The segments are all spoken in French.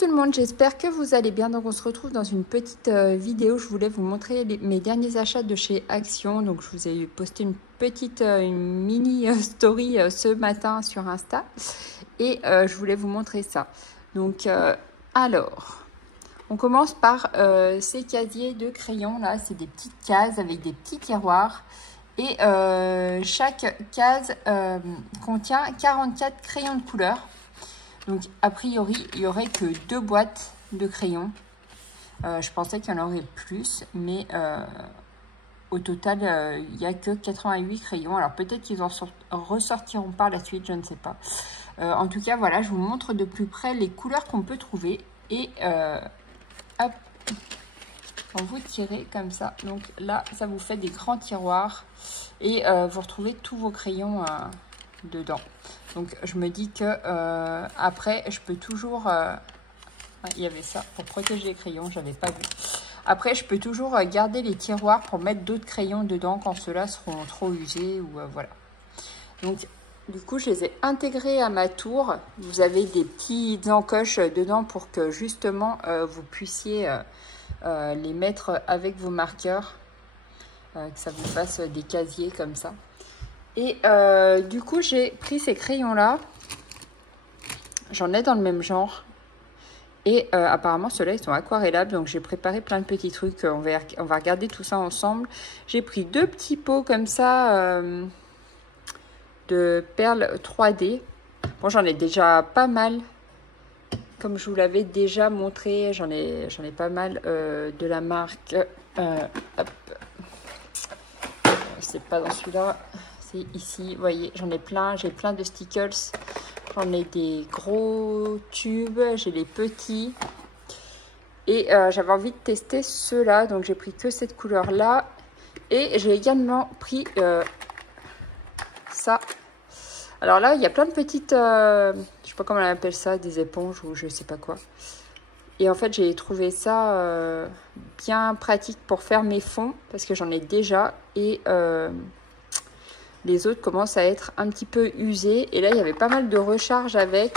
tout le monde, j'espère que vous allez bien. Donc on se retrouve dans une petite vidéo. Je voulais vous montrer mes derniers achats de chez Action. Donc je vous ai posté une petite une mini story ce matin sur Insta. Et je voulais vous montrer ça. Donc alors, on commence par ces casiers de crayons là. C'est des petites cases avec des petits tiroirs. Et chaque case contient 44 crayons de couleur. Donc, a priori, il n'y aurait que 2 boîtes de crayons. Je pensais qu'il y en aurait plus, mais au total, il n'y a que 88 crayons. Alors, peut-être qu'ils en ressortiront par la suite, je ne sais pas. En tout cas, voilà, je vous montre de plus près les couleurs qu'on peut trouver. Et hop, quand vous tirez comme ça, donc là, ça vous fait des grands tiroirs. Et vous retrouvez tous vos crayons dedans. Donc je me dis que après je peux toujours il y avait ça pour protéger les crayons, j'avais pas vu. Après je peux toujours garder les tiroirs pour mettre d'autres crayons dedans quand ceux-là seront trop usés ou voilà. Donc du coup je les ai intégrés à ma tour. Vous avez des petites encoches dedans pour que justement vous puissiez les mettre avec vos marqueurs, que ça vous fasse des casiers comme ça. Et du coup, j'ai pris ces crayons-là. J'en ai dans le même genre. Et apparemment, ceux-là, ils sont aquarellables. Donc, j'ai préparé plein de petits trucs. On va regarder tout ça ensemble. J'ai pris 2 petits pots comme ça de perles 3D. Bon, j'en ai déjà pas mal. Comme je vous l'avais déjà montré, j'en ai pas mal de la marque. C'est pas dans celui-là. C'est ici, vous voyez, j'en ai plein, j'ai plein de stickers, j'en ai des gros tubes, j'ai les petits, et j'avais envie de tester ceux-là, donc j'ai pris que cette couleur-là, et j'ai également pris ça. Alors là, il y a plein de petites, je sais pas comment on appelle ça, des éponges ou je sais pas quoi, et en fait, j'ai trouvé ça bien pratique pour faire mes fonds, parce que j'en ai déjà, et les autres commencent à être un petit peu usés. Et là, il y avait pas mal de recharge avec.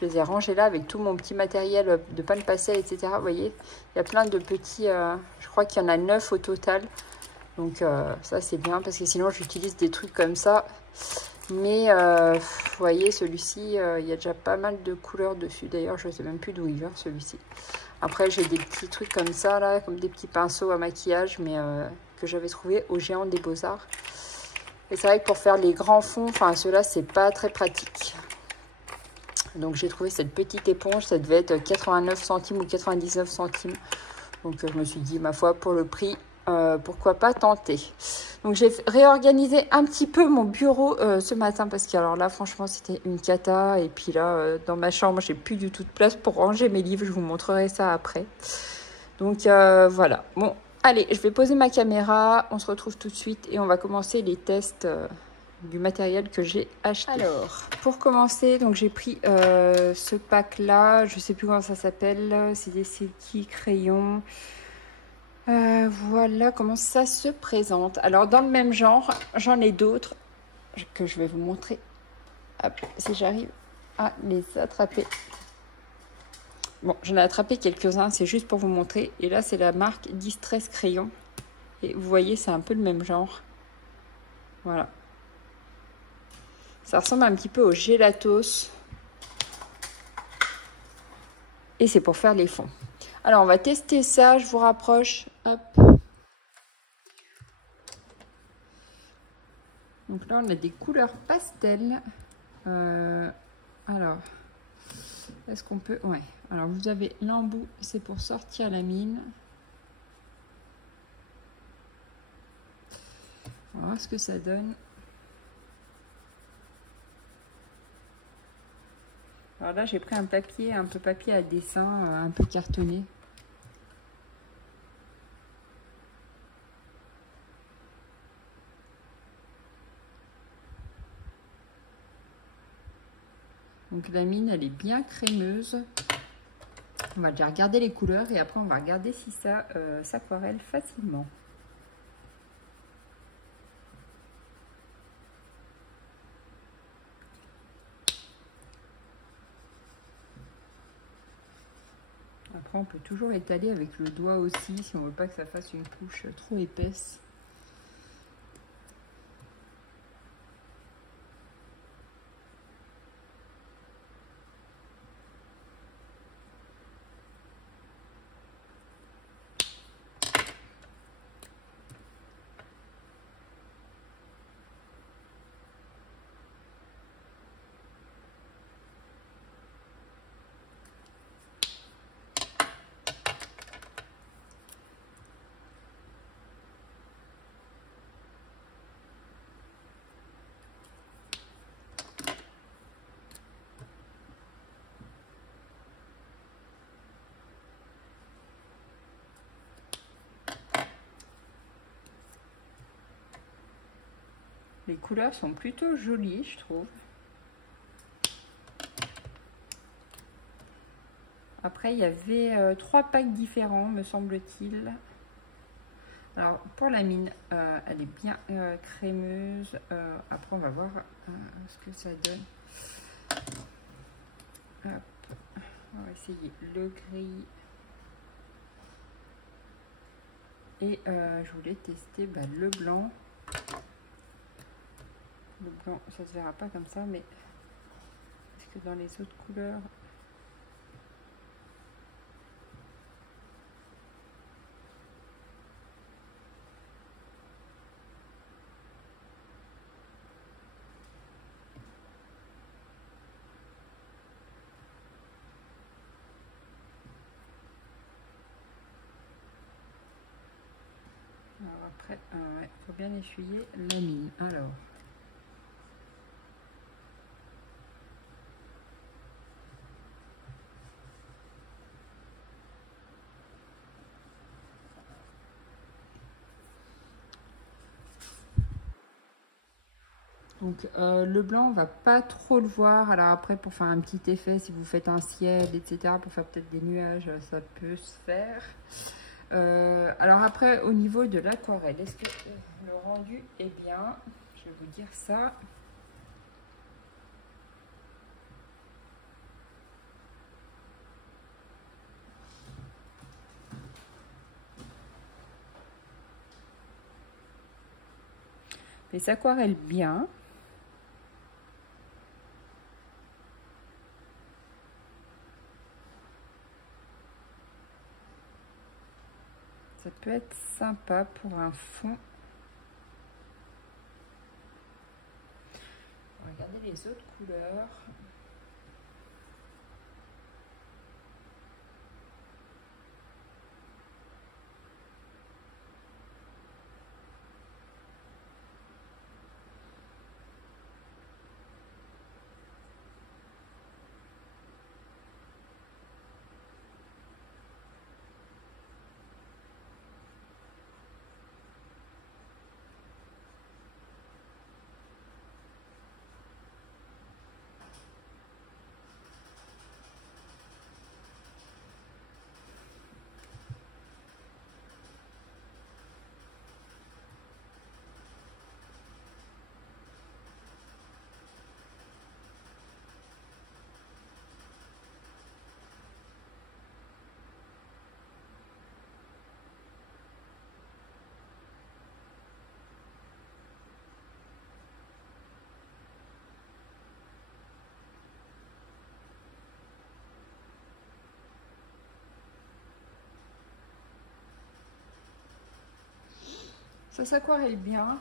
Je les ai rangés là avec tout mon petit matériel de panne passée, etc. Vous voyez, il y a plein de petits... je crois qu'il y en a 9 au total. Donc ça, c'est bien parce que sinon, j'utilise des trucs comme ça. Mais vous voyez, celui-ci, il y a déjà pas mal de couleurs dessus. D'ailleurs, je ne sais même plus d'où il vient, celui-ci. Après, j'ai des petits trucs comme ça, là, comme des petits pinceaux à maquillage, mais que j'avais trouvé au Géant des Beaux-Arts. Et c'est vrai que pour faire les grands fonds, enfin ceux-là, c'est pas très pratique. Donc j'ai trouvé cette petite éponge, ça devait être 89 centimes ou 99 centimes. Donc je me suis dit, ma foi, pour le prix, pourquoi pas tenter. Donc j'ai réorganisé un petit peu mon bureau ce matin parce que alors là, franchement, c'était une cata. Et puis là, dans ma chambre, j'ai plus du tout de place pour ranger mes livres. Je vous montrerai ça après. Donc voilà. Bon. Allez, je vais poser ma caméra, on se retrouve tout de suite et on va commencer les tests du matériel que j'ai acheté. Alors, pour commencer, donc j'ai pris ce pack-là, je sais plus comment ça s'appelle, c'est des Silky crayons. Voilà comment ça se présente. Alors, dans le même genre, j'en ai d'autres que je vais vous montrer. Hop, si j'arrive à les attraper. Bon, j'en ai attrapé quelques-uns, c'est juste pour vous montrer. Et là, c'est la marque Distress Crayon. Et vous voyez, c'est un peu le même genre. Voilà. Ça ressemble un petit peu au Gelatos. Et c'est pour faire les fonds. Alors, on va tester ça. Je vous rapproche. Hop. Donc là, on a des couleurs pastel. Alors, est-ce qu'on peut... Ouais. Alors, vous avez l'embout, c'est pour sortir la mine. On va voir ce que ça donne. Alors là, j'ai pris un papier à dessin, un peu cartonné. Donc la mine, elle est bien crémeuse. On va déjà regarder les couleurs et après on va regarder si ça s'aquarelle facilement. après, on peut toujours étaler avec le doigt aussi, si on ne veut pas que ça fasse une couche trop épaisse. Les couleurs sont plutôt jolies, je trouve. Après, il y avait 3 packs différents, me semble-t-il. Alors, pour la mine, elle est bien crémeuse. Après, on va voir ce que ça donne. Hop. On va essayer le gris. Et je voulais tester le blanc. Le blanc, ça se verra pas comme ça, mais est-ce que dans les autres couleurs... Alors après, ouais, faut bien essuyer la mine. Alors... Donc le blanc, on va pas trop le voir. Alors après, pour faire un petit effet, si vous faites un ciel, etc., pour faire peut-être des nuages, ça peut se faire. Alors après, au niveau de l'aquarelle, est-ce que le rendu est bien? Je vais vous dire ça. Mais ça aquarelle bien. Ça peut être sympa pour un fond. Regardez les autres couleurs. Ça s'aquarelle bien.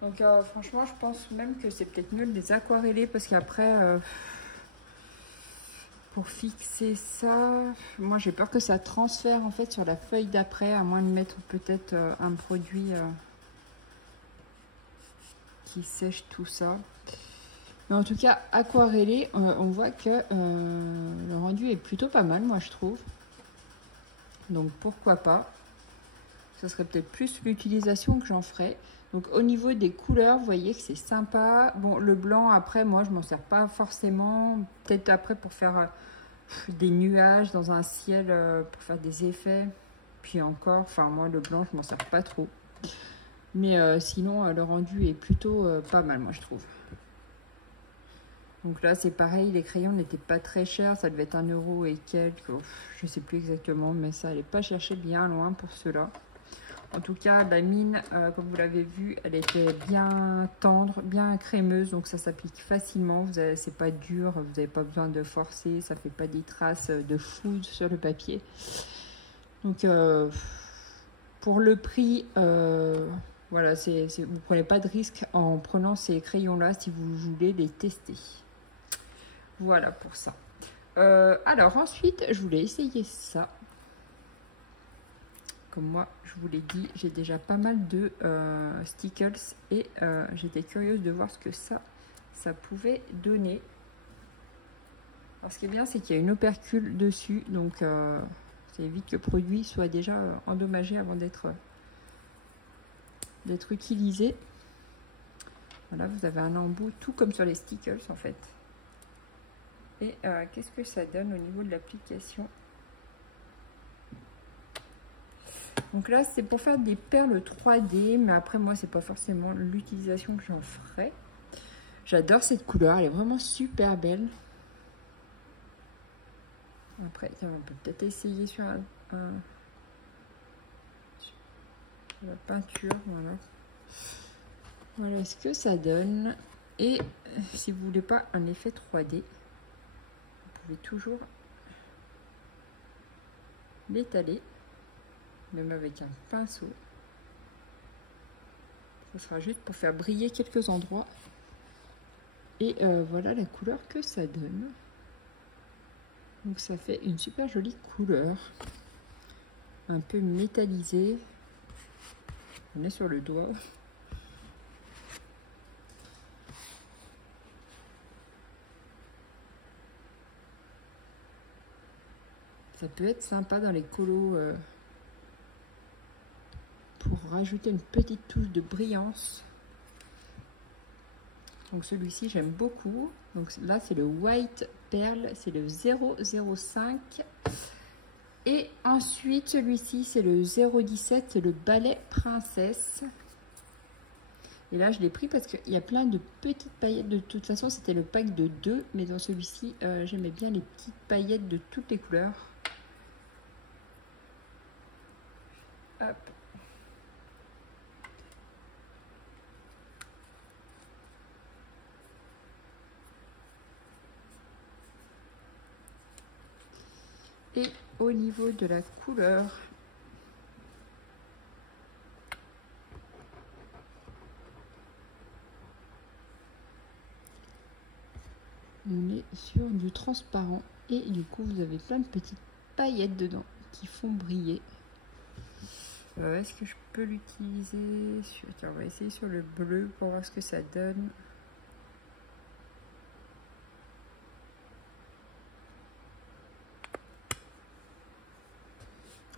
Donc franchement, je pense même que c'est peut-être mieux de les aquareller parce qu'après, pour fixer ça, moi j'ai peur que ça transfère en fait sur la feuille d'après, à moins de mettre peut-être un produit qui sèche tout ça. Mais en tout cas, aquarellé, on voit que le rendu est plutôt pas mal, moi je trouve. Donc pourquoi pas. Ce serait peut-être plus l'utilisation que j'en ferais. Donc au niveau des couleurs, vous voyez que c'est sympa. Bon, le blanc, après, moi, je m'en sers pas forcément. Peut-être après pour faire des nuages dans un ciel, pour faire des effets. Puis encore, enfin moi, le blanc, je m'en sers pas trop. Mais sinon, le rendu est plutôt pas mal, moi, je trouve. Donc là, c'est pareil, les crayons n'étaient pas très chers, ça devait être 1 euro et quelques, je sais plus exactement, mais ça n'allait pas chercher bien loin pour ceux-là. En tout cas, la mine, comme vous l'avez vu, elle était bien tendre, bien crémeuse, donc ça s'applique facilement. C'est pas dur, vous n'avez pas besoin de forcer, ça fait pas des traces de foudre sur le papier. Donc, pour le prix, voilà, vous prenez pas de risque en prenant ces crayons-là si vous voulez les tester. Voilà pour ça. Alors ensuite, je voulais essayer ça. Comme moi, je vous l'ai dit, j'ai déjà pas mal de stickers et j'étais curieuse de voir ce que ça pouvait donner. Alors ce qui est bien, c'est qu'il y a une opercule dessus, donc ça évite que le produit soit déjà endommagé avant d'être utilisé. Voilà, vous avez un embout tout comme sur les stickers en fait. Et qu'est-ce que ça donne au niveau de l'application? Donc là, c'est pour faire des perles 3D, mais après, moi, c'est pas forcément l'utilisation que j'en ferai. J'adore cette couleur, elle est vraiment super belle. Après, tiens, on peut peut-être essayer sur la peinture, voilà. Voilà ce que ça donne. Et si vous voulez pas un effet 3D, vous pouvez toujours l'étaler, même avec un pinceau. Ce sera juste pour faire briller quelques endroits. Et voilà la couleur que ça donne. Donc ça fait une super jolie couleur. Un peu métallisée. On est sur le doigt. Ça peut être sympa dans les colos pour rajouter une petite touche de brillance. Donc celui-ci j'aime beaucoup. Donc là c'est le White Pearl, c'est le 005. Et ensuite celui-ci c'est le 017, c'est le Ballet Princesse. Et là je l'ai pris parce qu'il y a plein de petites paillettes. De toute façon c'était le pack de 2, mais dans celui-ci j'aimais bien les petites paillettes de toutes les couleurs. Hop. Et au niveau de la couleur, on est sur du transparent et du coup vous avez plein de petites paillettes dedans qui font briller. Est-ce que je peux l'utiliser sur... Tiens, on va essayer sur le bleu pour voir ce que ça donne.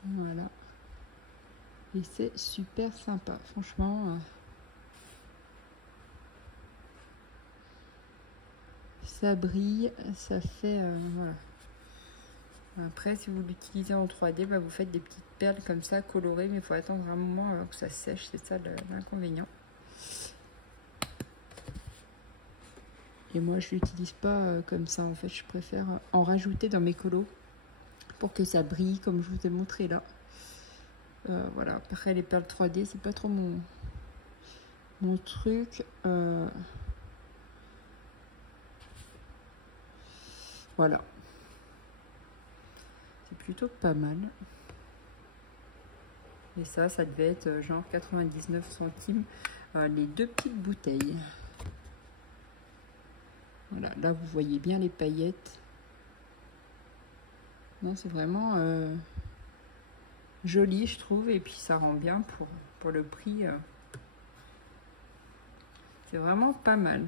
Voilà. Et c'est super sympa, franchement. Ça brille, ça fait... voilà. Après, si vous l'utilisez en 3D, bah, vous faites des petites perles comme ça, colorées, mais il faut attendre un moment que ça sèche, c'est ça l'inconvénient. Et moi, je l'utilise pas comme ça, en fait, je préfère en rajouter dans mes colos pour que ça brille, comme je vous ai montré là. Voilà, après les perles 3D, c'est pas trop mon truc. Voilà. C'est plutôt pas mal. Et ça devait être genre 99 centimes les 2 petites bouteilles. Voilà, là vous voyez bien les paillettes. Non, c'est vraiment joli, je trouve, et puis ça rend bien pour le prix. C'est vraiment pas mal.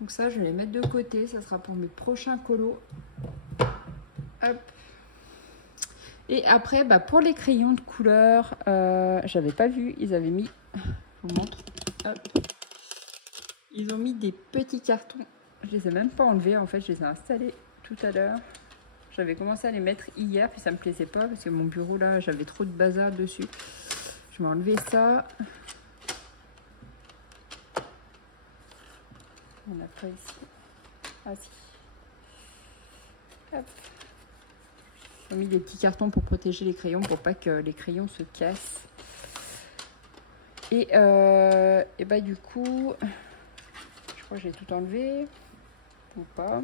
Donc ça, je vais les mettre de côté, ça sera pour mes prochains colos. Hop. Et après, bah, pour les crayons de couleur, j'avais pas vu, ils avaient mis, je vous montre, hop. Ils ont mis des petits cartons, je les ai même pas enlevés, en fait, je les ai installés tout à l'heure. J'avais commencé à les mettre hier, puis ça me plaisait pas, parce que mon bureau, là, j'avais trop de bazar dessus. Je vais enlever ça. On a pas ici. Ah si. Hop. J'ai mis des petits cartons pour protéger les crayons, pour pas que les crayons se cassent. Et bah du coup, je crois que j'ai tout enlevé. Ou pas.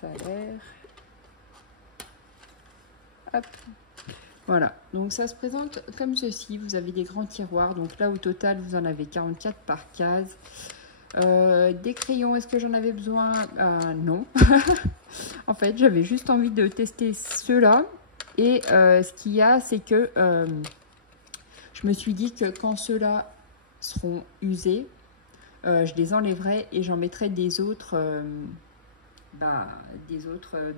Ça a l'air. Hop. Voilà, donc ça se présente comme ceci. Vous avez des grands tiroirs. Donc là, au total, vous en avez 44 par case. Des crayons, est-ce que j'en avais besoin? Non. En fait, j'avais juste envie de tester ceux-là. Et ce qu'il y a, c'est que je me suis dit que quand ceux-là seront usés, je les enlèverai et j'en mettrai des autres,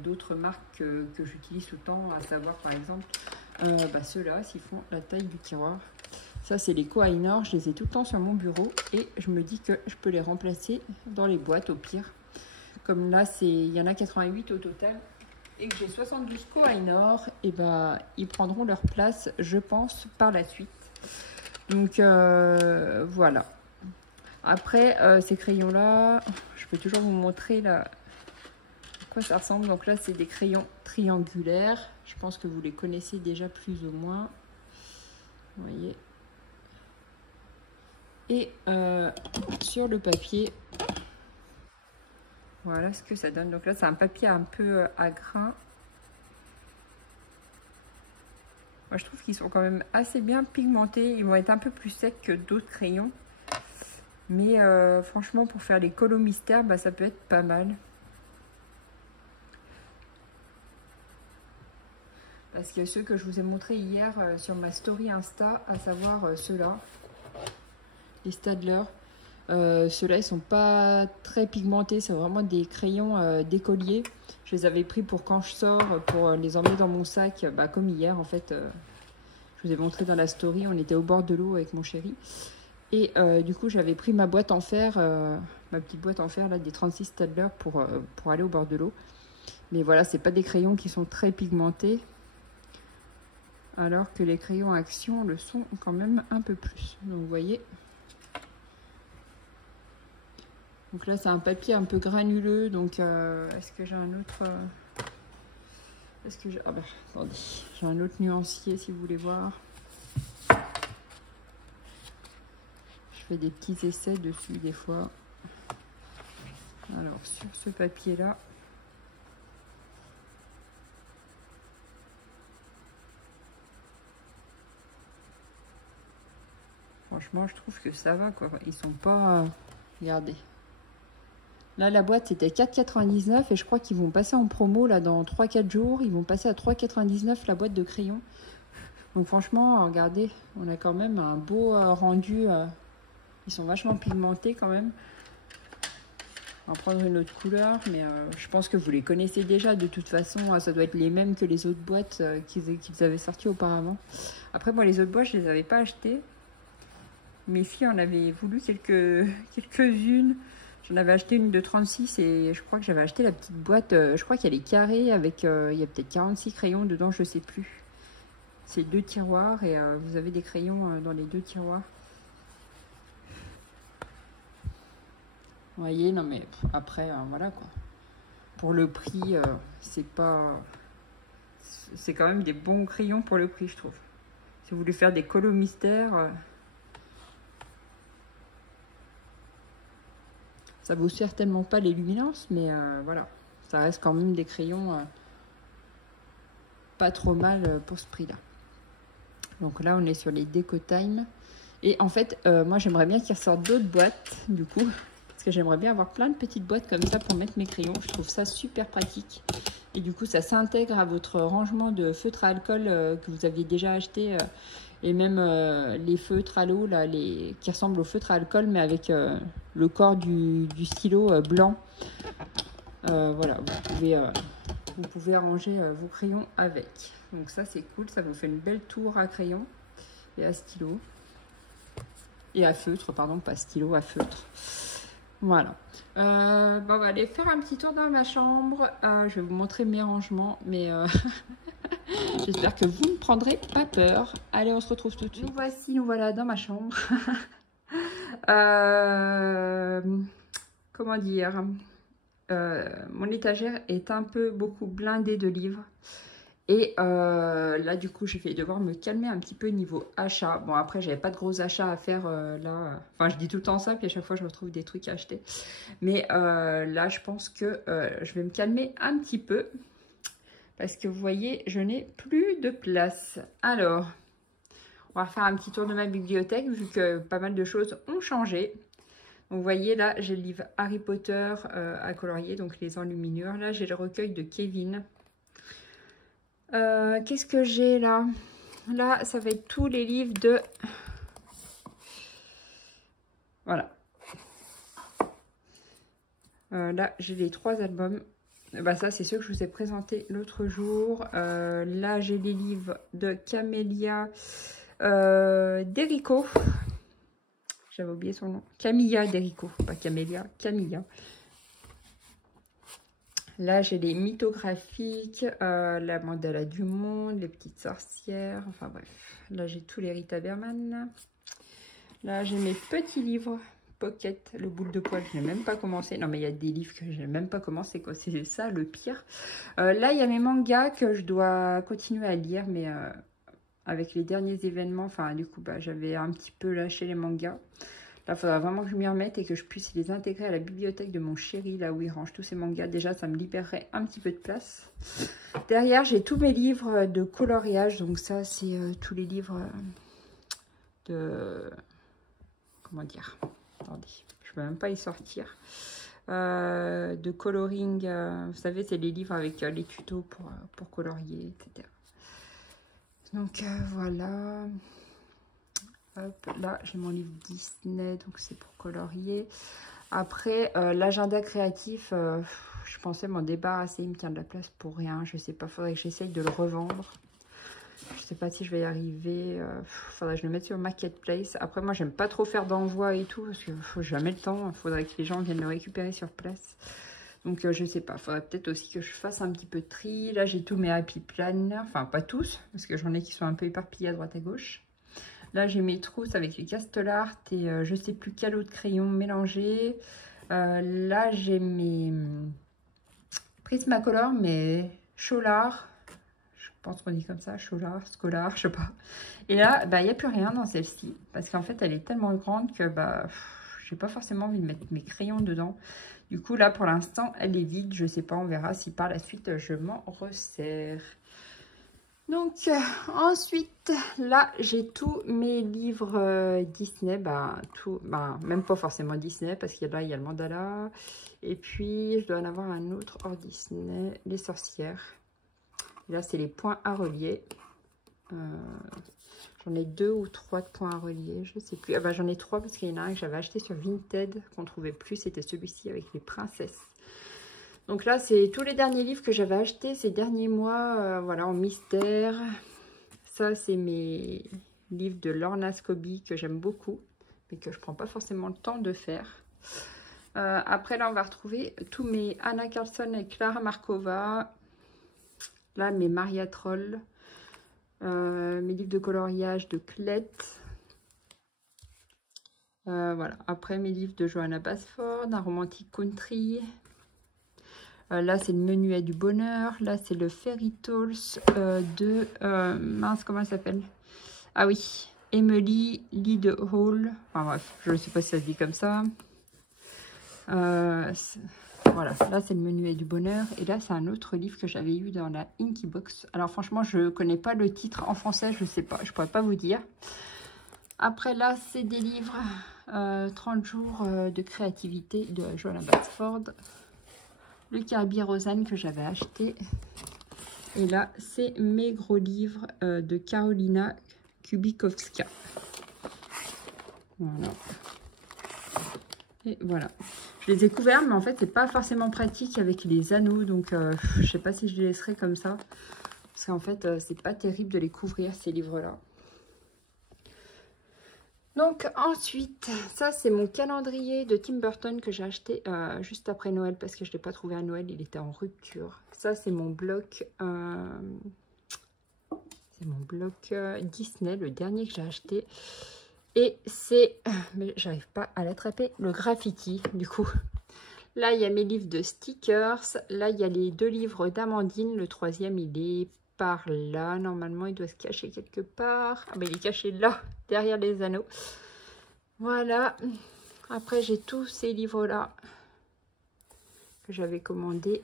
d'autres marques que j'utilise tout le temps, à savoir par exemple ceux-là, s'ils font la taille du tiroir. Ça, c'est les Kohinoor, je les ai tout le temps sur mon bureau et je me dis que je peux les remplacer dans les boîtes au pire. Comme là, il y en a 88 au total et que j'ai 72 Kohinoor, et ils prendront leur place, je pense, par la suite. Donc voilà. Après, ces crayons-là, je peux toujours vous montrer là, à quoi ça ressemble. Donc là, c'est des crayons triangulaires. Je pense que vous les connaissez déjà plus ou moins. Vous voyez. Et sur le papier, voilà ce que ça donne. Donc là, c'est un papier un peu à grains. Moi, je trouve qu'ils sont quand même assez bien pigmentés. Ils vont être un peu plus secs que d'autres crayons. Mais franchement, pour faire les colos mystères, ça peut être pas mal. Parce que ceux que je vous ai montrés hier sur ma story Insta, à savoir ceux-là, les Staedtler, ceux-là, ils sont pas très pigmentés. C'est vraiment des crayons d'écolier. Je les avais pris pour quand je sors, pour les emmener dans mon sac, comme hier en fait. Je vous ai montré dans la story, on était au bord de l'eau avec mon chéri. Et du coup, j'avais pris ma boîte en fer, ma petite boîte en fer là, des 36 Staedtler pour aller au bord de l'eau. Mais voilà, c'est pas des crayons qui sont très pigmentés. Alors que les crayons Action le sont quand même un peu plus. Donc vous voyez. Donc là, c'est un papier un peu granuleux. Donc est-ce que j'ai un autre... Est-ce que j'ai... attendez. J'ai un autre nuancier si vous voulez voir. Je fais des petits essais dessus des fois. Alors sur ce papier là, franchement je trouve que ça va quoi. Ils sont pas, regardez, là la boîte c'était 4,99 et je crois qu'ils vont passer en promo là dans 3-4 jours. Ils vont passer à 3,99 la boîte de crayons. Donc franchement regardez, on a quand même un beau rendu. Ils sont vachement pigmentés quand même. On va prendre une autre couleur, mais je pense que vous les connaissez déjà de toute façon. Ça doit être les mêmes que les autres boîtes qu'ils avaient sorties auparavant. Après moi les autres boîtes je les avais pas achetées. Mes filles en avaient voulu quelques-unes. J'en avais acheté une de 36 et je crois que j'avais acheté la petite boîte. Je crois qu'elle est carrée avec, il y a peut-être 46 crayons dedans, je sais plus. C'est 2 tiroirs et vous avez des crayons dans les 2 tiroirs. Vous voyez, non mais après, voilà quoi. Pour le prix, c'est pas... C'est quand même des bons crayons pour le prix, je trouve. Si vous voulez faire des colos mystères... ça vaut certainement pas les luminances, mais voilà. Ça reste quand même des crayons pas trop mal pour ce prix-là. Donc là, on est sur les Deco Time. Et en fait, moi, j'aimerais bien qu'ils ressortent d'autres boîtes, du coup. Parce que j'aimerais bien avoir plein de petites boîtes comme ça pour mettre mes crayons. Je trouve ça super pratique. Et du coup, ça s'intègre à votre rangement de feutres à alcool que vous aviez déjà acheté. Et même les feutres à l'eau, là, qui ressemblent aux feutres à alcool, mais avec le corps du stylo blanc. Voilà, vous pouvez arranger vos crayons avec. Donc ça, c'est cool. Ça vous fait une belle tour à crayon et à stylo. Et à feutre, pardon, pas stylo, à feutre. Voilà. On va aller faire un petit tour dans ma chambre. Je vais vous montrer mes rangements, mais j'espère que vous ne prendrez pas peur. Allez, on se retrouve tout de suite. Nous voilà dans ma chambre. comment dire, mon étagère est un peu beaucoup blindée de livres. Et là, du coup, je vais devoir me calmer un petit peu niveau achat. Bon, après, j'avais pas de gros achats à faire là. Enfin, je dis tout le temps ça, puis à chaque fois, je retrouve des trucs à acheter. Mais là, je pense que je vais me calmer un petit peu. Parce que vous voyez, je n'ai plus de place. Alors, on va refaire un petit tour de ma bibliothèque, vu que pas mal de choses ont changé. Donc, vous voyez, là, j'ai le livre Harry Potter à colorier, donc les enluminures. Là, j'ai le recueil de Kevin. Qu'est-ce que j'ai là? Là, ça va être tous les livres de... Voilà. Là, j'ai les 3 albums. Bah, ça, c'est ceux que je vous ai présentés l'autre jour. Là, j'ai les livres de Camélia Derico. J'avais oublié son nom. Camilla Derico, pas Camélia, Camilla. Là, j'ai les mythographiques, la mandala du monde, les petites sorcières, enfin bref. Là, j'ai tous les Rita Berman. Là, j'ai mes petits livres Pocket, le boule de poil, je n'ai même pas commencé. Non, mais il y a des livres que je n'ai même pas commencé, quoi. C'est ça le pire. Là, il y a mes mangas que je dois continuer à lire, mais avec les derniers événements, enfin, du coup, bah, j'avais un petit peu lâché les mangas. Là, il faudra vraiment que je m'y remette et que je puisse les intégrer à la bibliothèque de mon chéri, là où il range tous ses mangas. Déjà, ça me libérerait un petit peu de place. Derrière, j'ai tous mes livres de coloriage. Donc ça, c'est tous les livres de... Comment dire? Attendez, je ne peux même pas y sortir. De coloring, vous savez, c'est les livres avec les tutos pour colorier, etc. Donc voilà. Hop, là, j'ai mon livre Disney, donc c'est pour colorier. Après, l'agenda créatif, je pensais m'en débarrasser. Il me tient de la place pour rien. Je sais pas, faudrait que j'essaye de le revendre. Je sais pas si je vais y arriver. Faudrait que je le mette sur Marketplace. Après, moi, j'aime pas trop faire d'envoi et tout, parce qu'il faut jamais le temps. Il faudrait que les gens viennent le récupérer sur place. Donc, je sais pas. Faudrait peut-être aussi que je fasse un petit peu de tri. Là, j'ai tous mes Happy Planners. Enfin, pas tous, parce que j'en ai qui sont un peu éparpillés à droite à gauche. Là, j'ai mes trousses avec les Castelart et je sais plus quel autre crayon mélangé. Là, j'ai mes Prismacolor, mais Cholar. Je pense qu'on dit comme ça, Cholar, Scholar, je sais pas. Et là, bah, il n'y a plus rien dans celle-ci. Parce qu'en fait, elle est tellement grande que bah, j'ai pas forcément envie de mettre mes crayons dedans. Du coup, là, pour l'instant, elle est vide. Je sais pas, on verra si par la suite, je m'en resserre. Donc, ensuite, là, j'ai tous mes livres Disney. Bah, même pas forcément Disney, parce qu'il y a là, il y a le mandala. Et puis, je dois en avoir un autre hors Disney, les sorcières. Et là, c'est les points à relier. J'en ai 2 ou 3 de points à relier, je sais plus. Ah bah, j'en ai 3 parce qu'il y en a un que j'avais acheté sur Vinted, qu'on trouvait plus. C'était celui-ci avec les princesses. Donc là, c'est tous les derniers livres que j'avais achetés ces derniers mois, voilà, en mystère. Ça, c'est mes livres de Lorna Scobie que j'aime beaucoup, mais que je ne prends pas forcément le temps de faire. Après, là, on va retrouver tous mes Anna Carlson et Clara Markova. Là, mes Maria Troll. Mes livres de coloriage de Clette. Voilà. Après, mes livres de Johanna Basford, un romantique country. Là, c'est le Menuet du bonheur. Là, c'est le Fairy Tales de... mince, comment elle s'appelle? Ah oui, Emily Lead Hall. Enfin bref, je ne sais pas si ça se dit comme ça. Voilà, là, c'est le Menuet du bonheur. Et là, c'est un autre livre que j'avais eu dans la Inky Box. Alors, franchement, je ne connais pas le titre en français. Je ne sais pas, je ne pourrais pas vous dire. Après, là, c'est des livres 30 jours de créativité de Johanna Basford. Le Carbier Rosanne que j'avais acheté. Et là, c'est mes gros livres de Karolina Kubikowska. Voilà. Et voilà. Je les ai couverts, mais en fait, c'est pas forcément pratique avec les anneaux. Donc, je sais pas si je les laisserai comme ça. Parce qu'en fait, c'est pas terrible de les couvrir, ces livres-là. Donc ensuite, ça c'est mon calendrier de Tim Burton que j'ai acheté juste après Noël parce que je ne l'ai pas trouvé à Noël, il était en rupture. Ça c'est mon bloc, Disney, le dernier que j'ai acheté. Et c'est, mais j'arrive pas à l'attraper, le graffiti du coup. Là, il y a mes livres de stickers. Là, il y a les 2 livres d'Amandine. Le 3e, il est par là. Normalement, il doit se cacher quelque part. Ah, mais il est caché là, derrière les anneaux. Voilà. Après, j'ai tous ces livres-là que j'avais commandés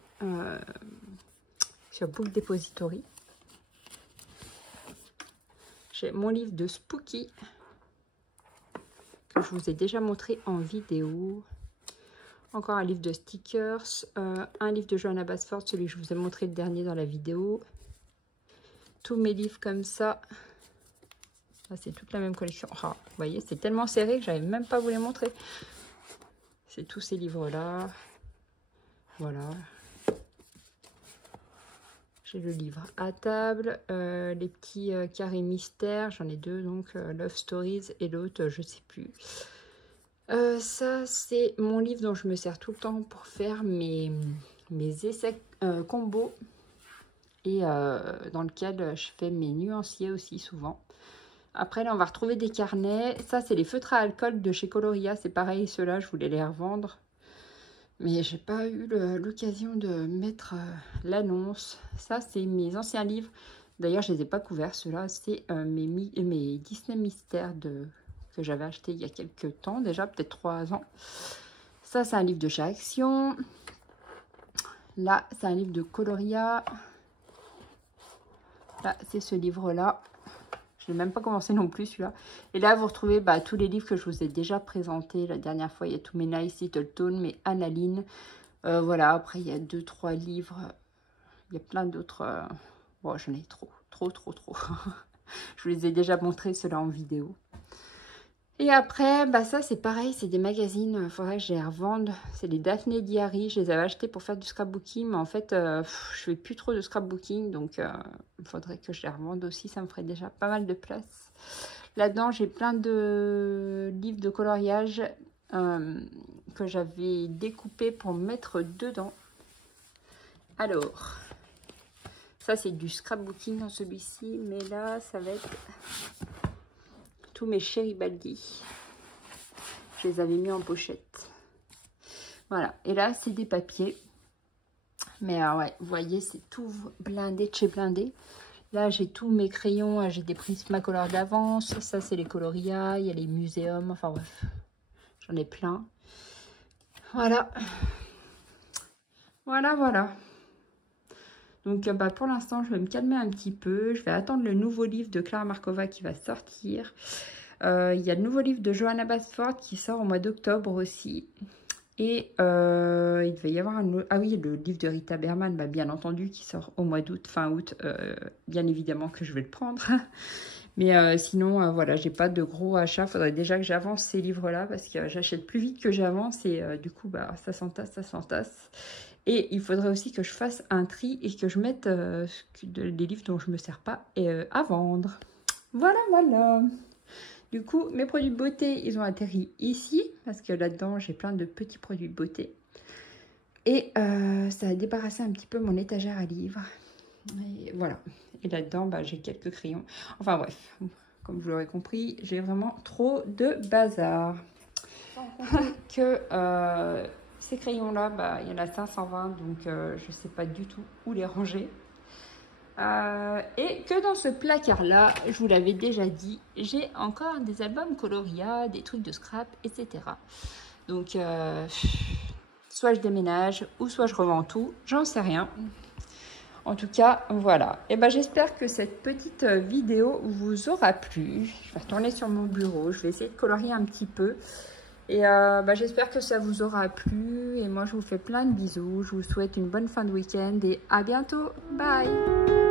sur Book Depository. J'ai mon livre de Spooky que je vous ai déjà montré en vidéo. Encore un livre de stickers, un livre de Johanna Basford, celui que je vous ai montré le dernier dans la vidéo. Tous mes livres comme ça. C'est toute la même collection. Oh, vous voyez, c'est tellement serré que j'avais même pas vous les montrer. C'est tous ces livres-là. Voilà. J'ai le livre à table, les petits carrés mystères. J'en ai 2, donc Love Stories et l'autre, je sais plus. Ça, c'est mon livre dont je me sers tout le temps pour faire mes essais combos et dans lequel je fais mes nuanciers aussi souvent. Après, là, on va retrouver des carnets. Ça, c'est les feutres à alcool de chez Coloria. C'est pareil, ceux-là, je voulais les revendre. Mais j'ai pas eu l'occasion de mettre l'annonce. Ça, c'est mes anciens livres. D'ailleurs, je les ai pas couverts, ceux-là. C'est mes Disney Mystères que j'avais acheté il y a quelques temps, déjà peut-être 3 ans. Ça, c'est un livre de chez Action. Là, c'est un livre de Coloria. Là, c'est ce livre-là. Je n'ai même pas commencé non plus, celui-là. Et là, vous retrouvez tous les livres que je vous ai déjà présentés la dernière fois. Il y a tous mes Nice Little Tone, mes Annaline. Voilà, après, il y a 2-3 livres. Il y a plein d'autres. Bon, j'en ai trop. Je vous les ai déjà montrés, ceux-là, en vidéo. Et après, ça c'est pareil, c'est des magazines, il faudrait que je les revende. C'est les Daphné Diary, je les avais achetés pour faire du scrapbooking, mais en fait, je fais plus trop de scrapbooking, donc il faudrait que je les revende aussi, ça me ferait déjà pas mal de place. Là-dedans, j'ai plein de livres de coloriage que j'avais découpés pour mettre dedans. Alors, ça c'est du scrapbooking dans celui-ci, mais là, ça va être tous mes Cheribaldi. Je les avais mis en pochette. Voilà. Et là, c'est des papiers. Mais ouais, vous voyez, c'est tout blindé de chez blindé. Là, j'ai tous mes crayons. J'ai des Prismacolor d'avance. Ça, c'est les Coloria. Il y a les muséums. Enfin, bref. J'en ai plein. Voilà. Voilà. Donc, pour l'instant, je vais me calmer un petit peu. Je vais attendre le nouveau livre de Clara Markova qui va sortir. Il y a le nouveau livre de Johanna Basford qui sort au mois d'octobre aussi. Et il devait y avoir ah oui, le livre de Rita Berman, bien entendu, qui sort au mois d'août, fin août. Bien évidemment que je vais le prendre. Mais sinon, voilà, j'ai pas de gros achats. Il faudrait déjà que j'avance ces livres-là parce que j'achète plus vite que j'avance. Et du coup, ça s'entasse. Et il faudrait aussi que je fasse un tri et que je mette les livres dont je ne me sers pas à vendre. Voilà. Du coup, mes produits de beauté, ils ont atterri ici. Parce que là-dedans, j'ai plein de petits produits de beauté. Et ça a débarrassé un petit peu mon étagère à livres. Et voilà. Et là-dedans, j'ai quelques crayons. Enfin bref, comme vous l'aurez compris, j'ai vraiment trop de bazar. Sans compter que... ces crayons-là, il y en a 520, donc je ne sais pas du tout où les ranger. Et que dans ce placard-là, je vous l'avais déjà dit, j'ai encore des albums Coloria, des trucs de scrap, etc. Donc, soit je déménage, ou soit je revends tout, j'en sais rien. En tout cas, voilà. Et j'espère que cette petite vidéo vous aura plu. Je vais retourner sur mon bureau, je vais essayer de colorier un petit peu. Et j'espère que ça vous aura plu. Et moi, je vous fais plein de bisous. Je vous souhaite une bonne fin de week-end et à bientôt. Bye!